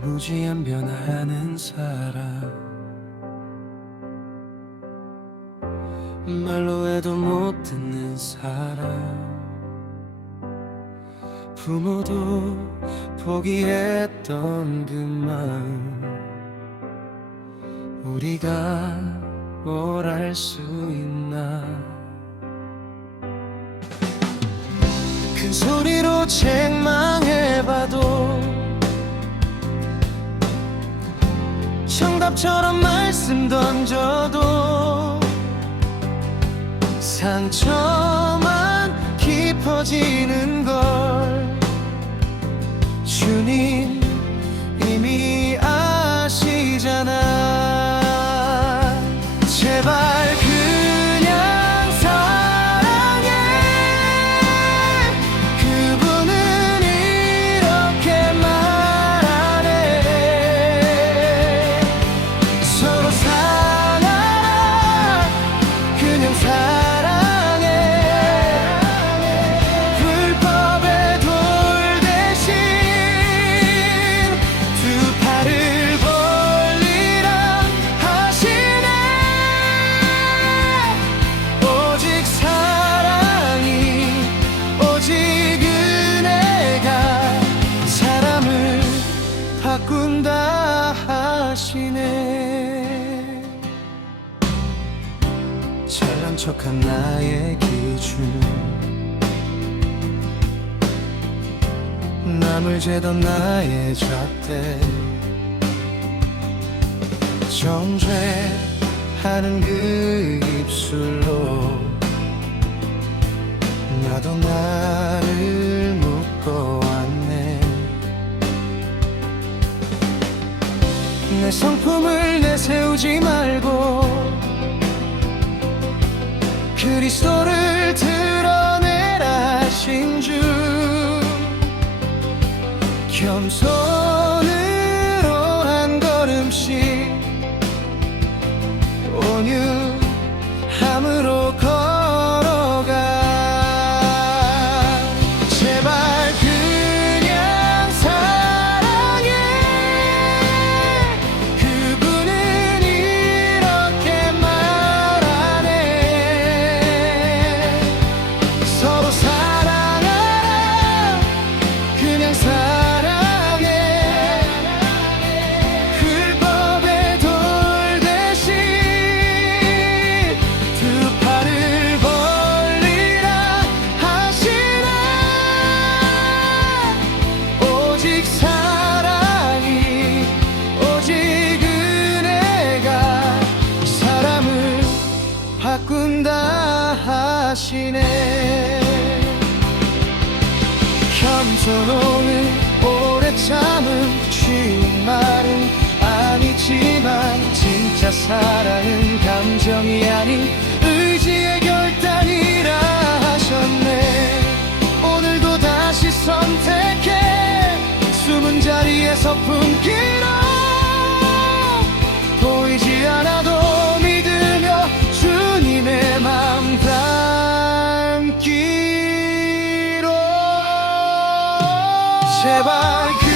도무지 안 변하는 사람. 말로 해도 못 듣는 사람. 부모도 포기했던 그 마음. 우리가 뭘할수 있나. 큰 소리로 책 정답처럼 말씀 던져도 상처만 깊어지는 바꾼다 하시네. 잘난 척한 나의 기준. 남을 재던 나의 잣대. 정죄하는 그 입술로 나도 나 내 성품을 내세우지 말고 그리스도를 드러내라 하신 주. 겸손 바꾼다 하시네. 겸손함은 오래 참은 쉬운 말은 아니지만 진짜 사랑은 감정이 아닌 제발